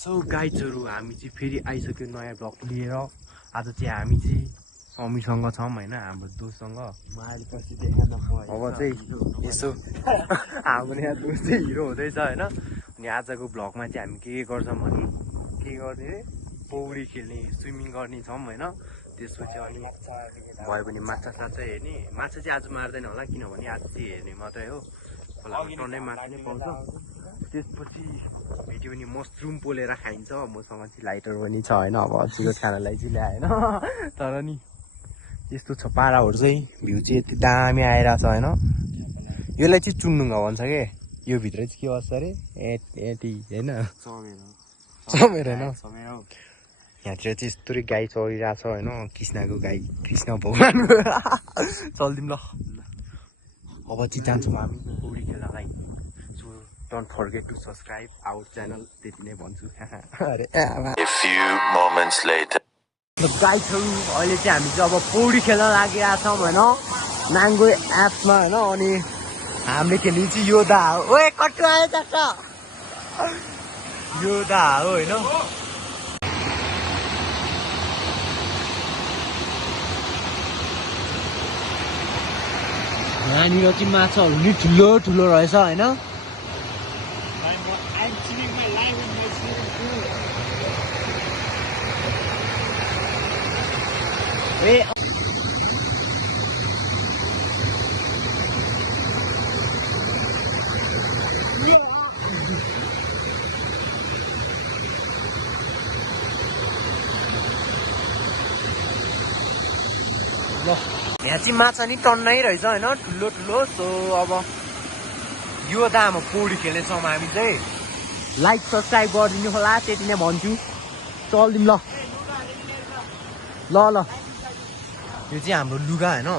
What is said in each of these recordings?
So गाइजहरु हामी चाहिँ फेरि आइसक्यो नयाँ ब्लग लिएर। आज चाहिँ हामी चाहिँ समीरसँग छौँ हैन, हाम्रो दोस्तसँग। अब चाहिँ यसो हाम्रो यहाँ दोस्त चाहिँ हिरो हुँदैछ हैन। अनि आजको ब्लगमा चाहिँ हामी के गर्छौँ भने के गर्ने पौडी खेल्ने, स्विमिङ गर्ने छौँ हैन। त्यसपछि अनि भयो भने माछा साछा हेर्ने। माछा चाहिँ आज मार्दैन होला किनभने आज चाहिँ हेर्ने मात्रै हो। खोलामा टन्नै माछा नै पाउँछ। त्यसपछि भेट्यो भने मसरुम पोलेर खाइन्छ। मसँग चाहिँ लाइटर पनि छ हैन। अब छिटो खानालाई चाहिँ ल्याएन तर नि यस्तो छ पाराहरू चाहिँ। भ्यू चाहिँ यति दामी आइरहेछ हैन। यसलाई चाहिँ चुन्नुङ्गा भन्छ के। यो भित्र चाहिँ के बस्छ अरे एटी हैन समेर हैन। यहाँतिर चाहिँ यस्तो गाई चरिरहेछ हैन। कृष्णको गाई, कृष्ण भगवानको। चल्दिउँ ल। अब चाहिँ जान्छौँ हामी पौडी खेल्नलाई। So don't forget to subscribe our channel. त्यति नै भन्छु। अरे A few moments later. गाइजहरु अहिले चाहिँ हामी चाहिँ अब पौडी खेल्न लागिरहेको छौँ हैन, नाङ्गो एप्समा हैन। अनि हामीले खेल्ने चाहिँ योदा हो। ओए कट्टु आयो चाक्छ योदा हो हैन। यहाँनिर चाहिँ माछाहरू नि ठुलो ठुलो रहेछ हैन। ए यहाँ चाहिँ माछा नि टन्नै रहेछ हैन, ठुलो ठुलो। सो अब यो दाम पौडी खेल्नेछौँ हामी चाहिँ। लाइक सब्सक्राइब गरिदिनु होला, त्यति नै भन्छु। चल्दिउँ ल ल ल। यो चाहिँ हाम्रो लुगा हैन।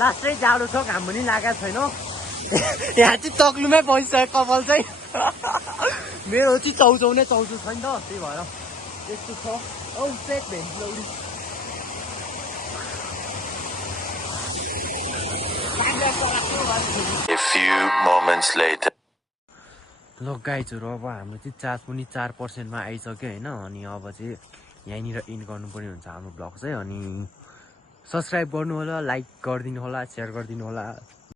लास्टै जाडो छ, घाम पनि लागेको छैन। यहाँ चाहिँ तक्लुमै बसिसक्यो कपाल चाहिँ। मेरो चाहिँ चाउचाउ नै चाउचाउ छ नि त, त्यही भएर यस्तो छ। औ set भेन्टिलौडी। A few moments later. ल गाइजहरु अब हाम्रो चाहिँ चार्ज पनि 4% आइसक्यो हैन। अनि अब चाहिँ यहीँनिर इन गर्नुपर्ने हुन्छ हाम्रो ब्लग चाहिँ। अनि सब्सक्राइब गर्नु होला, लाइक गरिदिनु होला, सेयर गरिदिनु होला।